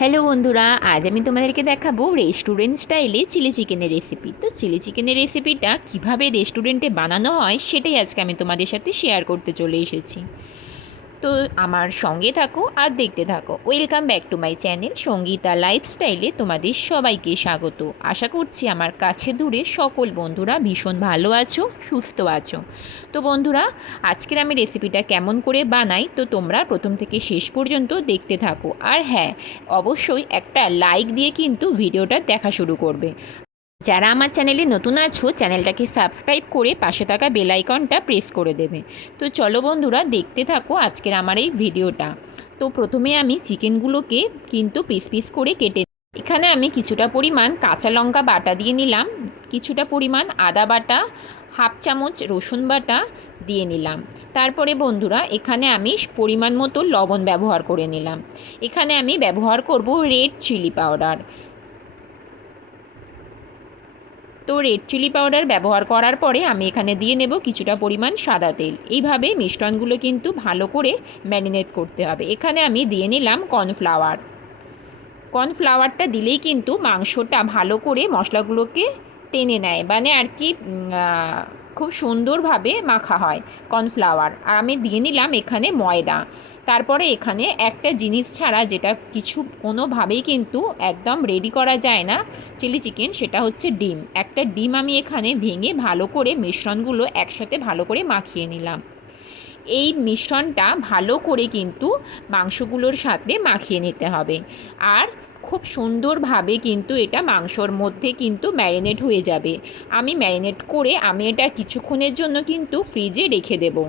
Hello বন্ধুরা। আজ আমি তোমাদেরকে দেখাবো রেস্টুরেন্ট স্টাইলে চিলি চিকেনের রেসিপি তো চিলি চিকেনের রেসিপিটা কীভাবে রেস্টুরেন্টে বানানো হয়, সেটাই আজকে আমি তোমাদের সাথে শেয়ার করতে চলে এসেছি। তো আমার সঙ্গে থাকো আর দেখতে থাকো। Welcome back to my channel Sangeeta লাইফস্টাইলে তোমাদের সবাইকে স্বাগত। আশা করছি আমার কাছে দূরে সকল বন্ধুরা ভীষণ ভালো আছো, সুস্থ আছো। তো বন্ধুরা, আজকের আমি রেসিপিটা কেমন করে বানাই তো তোমরা প্রথম থেকে শেষ পর্যন্ত দেখতে থাকো। আর হ্যাঁ অবশ্যই একটা লাইক দিয়ে কিন্তু ভিডিওটা দেখা শুরু করবে। যারা আমার চ্যানেলে নতুন আছো, চ্যানেলটাকে সাবস্ক্রাইব করে পাশে থাকা বেল আইকনটা প্রেস করে দেবে। তো চলো বন্ধুরা, দেখতে থাকো আজকের আমার এই ভিডিওটা। তো প্রথমে আমি চিকেনগুলোকে কিন্তু পিস পিস করে কেটে এখানে আমি কিছুটা পরিমাণ কাঁচা লঙ্কা বাটা দিয়ে নিলাম, কিছুটা পরিমাণ আদা বাটা, হাফ চামচ রসুন বাটা দিয়ে নিলাম। তারপরে বন্ধুরা, এখানে আমি পরিমাণ মতো লবণ ব্যবহার করে নিলাম। এখানে আমি ব্যবহার করব রেড চিলি পাউডার। তো রেড চিলি পাউডার ব্যবহার করার পরে আমি এখানে দিয়ে নেব কিছুটা পরিমাণ সাদা তেল। এইভাবে মিশ্রণগুলো কিন্তু ভালো করে ম্যারিনেট করতে হবে। এখানে আমি দিয়ে নিলাম কর্নফ্লাওয়ার। কর্নফ্লাওয়ারটা দিলেই কিন্তু মাংসটা ভালো করে মশলাগুলোকে টেনে নেয়। মানে আর কি খুব সুন্দরভাবে মাখা হয় কর্নফ্লাওয়ার। আর আমি দিয়ে নিলাম এখানে ময়দা। তারপরে এখানে একটা জিনিস ছাড়া যেটা কিছু কোনোভাবেই কিন্তু একদম রেডি করা যায় না চিলি চিকেন সেটা হচ্ছে ডিম। একটা ডিম আমি এখানে ভেঙে ভালো করে মিশ্রণগুলো একসাথে ভালো করে মাখিয়ে নিলাম। এই মিশ্রণটা ভালো করে কিন্তু মাংসগুলোর সাথে মাখিয়ে নিতে হবে। আর খুব সুন্দরভাবে কিন্তু এটা মাংসর মধ্যে কিন্তু ম্যারিনেট হয়ে যাবে। আমি ম্যারিনেট করে আমি এটা কিছুক্ষণের জন্য কিন্তু ফ্রিজে রেখে দেবো।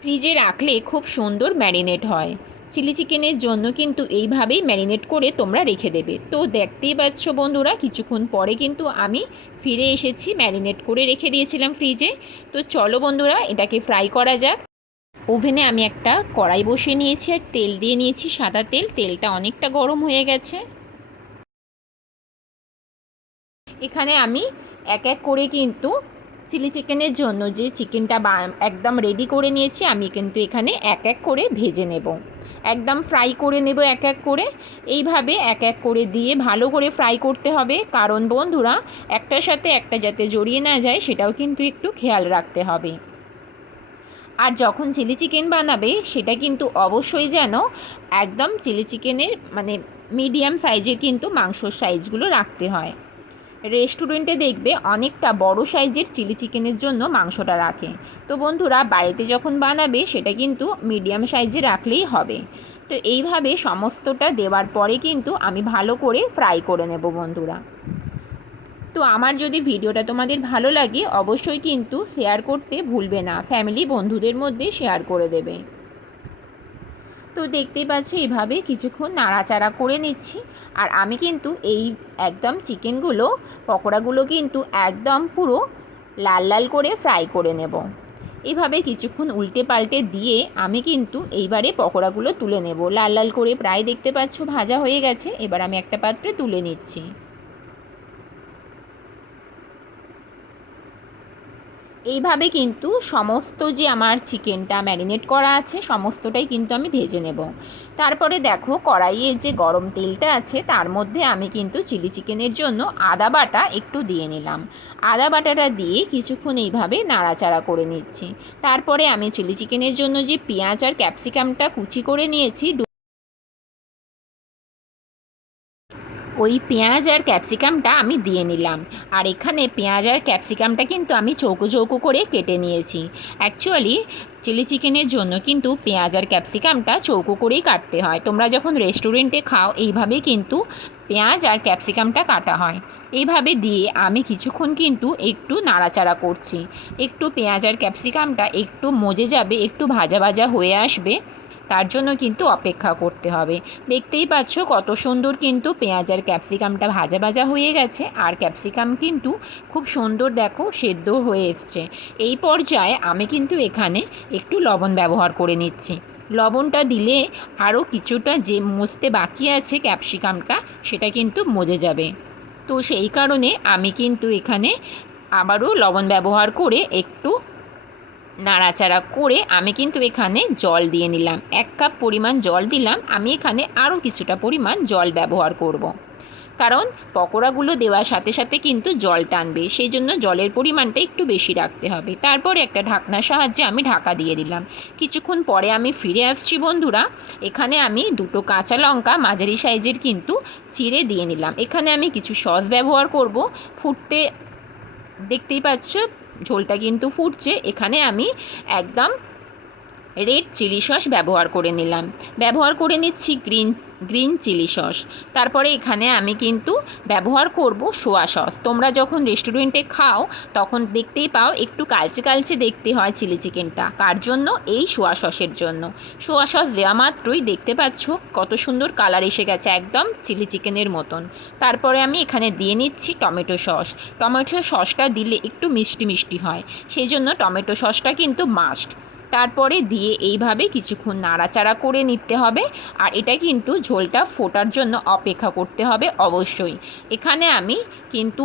ফ্রিজে রাখলে খুব সুন্দর ম্যারিনেট হয়। চিলি চিকেনের জন্য কিন্তু এইভাবেই ম্যারিনেট করে তোমরা রেখে দেবে। তো দেখতেই পাচ্ছ বন্ধুরা, কিছুক্ষণ পরে কিন্তু আমি ফিরে এসেছি, ম্যারিনেট করে রেখে দিয়েছিলাম ফ্রিজে। তো চলো বন্ধুরা, এটাকে ফ্রাই করা যাক। ওভেনে আমি একটা কড়াই বসিয়ে নিয়েছি আর তেল দিয়ে নিয়েছি সাদা তেল। তেলটা অনেকটা গরম হয়ে গেছে। এখানে আমি এক এক করে কিন্তু চিলি চিকেনের জন্য যে চিকেনটা একদম রেডি করে নিয়েছি, আমি কিন্তু এখানে এক এক করে ভেজে নেব। একদম ফ্রাই করে নেব এক এক করে। এইভাবে এক এক করে দিয়ে ভালো করে ফ্রাই করতে হবে। কারণ বন্ধুরা, একটার সাথে একটা যাতে জড়িয়ে না যায়, সেটাও কিন্তু একটু খেয়াল রাখতে হবে। আর যখন চিলি চিকেন বানাবে, সেটা কিন্তু অবশ্যই যেন একদম চিলি চিকেনের মানে মিডিয়াম সাইজের কিন্তু মাংসর সাইজগুলো রাখতে হয়। রেস্টুরেন্টে দেখবে অনেকটা বড় সাইজের চিলি চিকেনের জন্য মাংসটা রাখে। তো বন্ধুরা, বাড়িতে যখন বানাবে, সেটা কিন্তু মিডিয়াম সাইজে রাখলেই হবে। তো এইভাবে সমস্তটা দেওয়ার পরে কিন্তু আমি ভালো করে ফ্রাই করে নেব বন্ধুরা। তো আমার যদি ভিডিওটা তোমাদের ভালো লাগে, অবশ্যই কিন্তু শেয়ার করতে ভুলবে না। ফ্যামিলি বন্ধুদের মধ্যে শেয়ার করে দেবে। তো দেখতেই পাচ্ছ, এভাবে কিছুক্ষণ নাড়াচাড়া করে নিচ্ছি। আর আমি কিন্তু এই একদম চিকেনগুলো, পকোড়াগুলো কিন্তু একদম পুরো লাল লাল করে ফ্রাই করে নেব। এভাবে কিছুক্ষণ উল্টে পাল্টে দিয়ে আমি কিন্তু এইবারে পকোড়াগুলো তুলে নেব। লাল লাল করে প্রায় দেখতে পাচ্ছ, ভাজা হয়ে গেছে। এবার আমি একটা পাত্রে তুলে নিচ্ছি। এইভাবে কিন্তু সমস্ত যে আমার চিকেনটা ম্যারিনেট করা আছে, সমস্তটাই কিন্তু আমি ভেজে নেব। তারপরে দেখো, কড়াইয়ে যে গরম তেলটা আছে, তার মধ্যে আমি কিন্তু চিলি চিকেনের জন্য আদা বাটা একটু দিয়ে নিলাম। আদা বাটাটা দিয়ে কিছুক্ষণ এইভাবে নাড়াচাড়া করে নিচ্ছি। তারপরে আমি চিলি চিকেনের জন্য যে পেঁয়াজ আর ক্যাপসিকামটা কুচি করে নিয়েছি ওই পেঁয়াজ আর ক্যাপসিকামটা আমি দিয়ে নিলাম। আর এখানে পেঁয়াজ আর ক্যাপসিকামটা কিন্তু আমি চৌকো চৌকো করে কেটে নিয়েছি। অ্যাকচুয়ালি চিলি চিকেনের জন্য কিন্তু পেঁয়াজ আর ক্যাপসিকামটা চৌকো করেই কাটতে হয়। তোমরা যখন রেস্টুরেন্টে খাও, এইভাবে কিন্তু পেঁয়াজ আর ক্যাপসিকামটা কাটা হয়। এইভাবে দিয়ে আমি কিছুক্ষণ কিন্তু একটু নাড়াচাড়া করছি। একটু পেঁয়াজ আর ক্যাপসিকামটা একটু মজে যাবে, একটু ভাজা ভাজা হয়ে আসবে। তার জন্য কিন্তু অপেক্ষা করতে হবে। দেখতেই পাচ্ছ কত সুন্দর কিন্তু পেঁয়াজ আর ক্যাপসিকামটা ভাজা ভাজা হয়ে গেছে। আর ক্যাপসিকাম কিন্তু খুব সুন্দর দেখো সেদ্ধ হয়ে এসছে। এই পর্যায়ে আমি কিন্তু এখানে একটু লবণ ব্যবহার করে নিচ্ছি। লবণটা দিলে আরও কিছুটা যে মজতে বাকি আছে ক্যাপসিকামটা, সেটা কিন্তু মজে যাবে। তো সেই কারণে আমি কিন্তু এখানে আবারও লবণ ব্যবহার করে একটু নাড়াচাড়া করে আমি কিন্তু এখানে জল দিয়ে নিলাম। এক কাপ পরিমাণ জল দিলাম। আমি এখানে আরও কিছুটা পরিমাণ জল ব্যবহার করব। কারণ পকোড়াগুলো দেওয়ার সাথে সাথে কিন্তু জল টানবে। সেই জন্য জলের পরিমাণটা একটু বেশি রাখতে হবে। তারপর একটা ঢাকনার সাহায্যে আমি ঢাকা দিয়ে দিলাম। কিছুক্ষণ পরে আমি ফিরে আসছি বন্ধুরা। এখানে আমি দুটো কাঁচা লঙ্কা মাঝারি সাইজের কিন্তু চিড়ে দিয়ে নিলাম। এখানে আমি কিছু সস ব্যবহার করব। ফুটতে দেখতেই পাচ্ছ ঝোলটা কিন্তু ফুটছে। এখানে আমি একদম রেড চিলি সস ব্যবহার করে নিলাম। ব্যবহার করে নিচ্ছি গ্রিন গ্রিন চিলি সস। তারপরে এখানে আমি কিন্তু ব্যবহার করব সোয়া সস। তোমরা যখন রেস্টুরেন্টে খাও, তখন দেখতেই পাও একটু কালচে কালচে দেখতে হয় চিলি চিকেনটা। কার জন্য? এই সোয়া সসের জন্য। সোয়া সস দেওয়া মাত্রই দেখতে পাচ্ছ কত সুন্দর কালার এসে গেছে একদম চিলি চিকেনের মতন। তারপরে আমি এখানে দিয়ে নিচ্ছি টমেটো সস। টমেটো সসটা দিলে একটু মিষ্টি মিষ্টি হয়। সেই জন্য টমেটো সসটা কিন্তু মাস্ট। তারপরে দিয়ে এইভাবে কিছুক্ষণ নাড়াচাড়া করে নিতে হবে। আর এটা কিন্তু ঝোলটা ফোটার জন্য অপেক্ষা করতে হবে অবশ্যই। এখানে আমি কিন্তু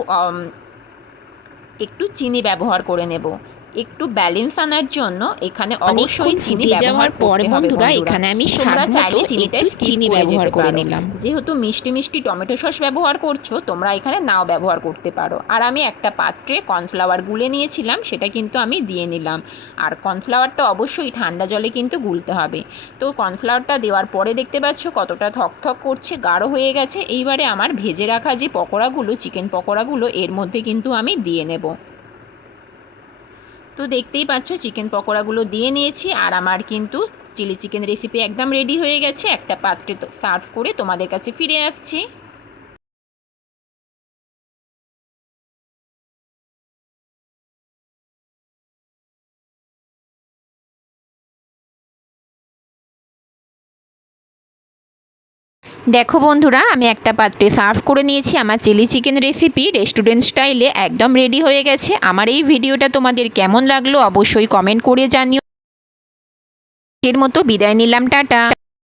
একটু চিনি ব্যবহার করে নেব। একটু ব্যালেন্স আনার জন্য এখানে অবশ্যই চিনি ব্যবহার পর বন্ধুরা। এখানে আমি তোমরা চাইলে চিনিটা চিনি ব্যবহার করে নিলাম। যেহেতু মিষ্টি মিষ্টি টমেটো সস ব্যবহার করছ তোমরা এখানে নাও ব্যবহার করতে পারো। আর আমি একটা পাত্রে কর্নফ্লাওয়ার গুলে নিয়েছিলাম সেটা কিন্তু আমি দিয়ে নিলাম। আর কর্নফ্লাওয়ারটা অবশ্যই ঠান্ডা জলে কিন্তু গুলতে হবে। তো কর্নফ্লাওয়ারটা দেওয়ার পরে দেখতে পাচ্ছ কতটা থকথক করছে গাঢ় হয়ে গেছে। এইবারে আমার ভেজে রাখা যে পকোড়াগুলো চিকেন পকোড়াগুলো এর মধ্যে কিন্তু আমি দিয়ে নেব। তো দেখতেই পাচ্ছ, চিকেন পকোড়াগুলো দিয়ে নিয়েছি আর আমার কিন্তু চিলি চিকেন রেসিপি একদম রেডি হয়ে গেছে। একটা পাত্রে সার্ভ করে তোমাদের কাছে ফিরে আসছি। দেখো বন্ধুরা, আমি একটা পাত্রে সার্ভ করে নিয়েছি আমার চিলি চিকেন রেসিপি রেস্টুরেন্ট স্টাইলে একদম রেডি হয়ে গেছে। আমার এই ভিডিওটা তোমাদের কেমন লাগল অবশ্যই কমেন্ট করে জানিও। এর মতো বিদায় নিলাম, টাটা।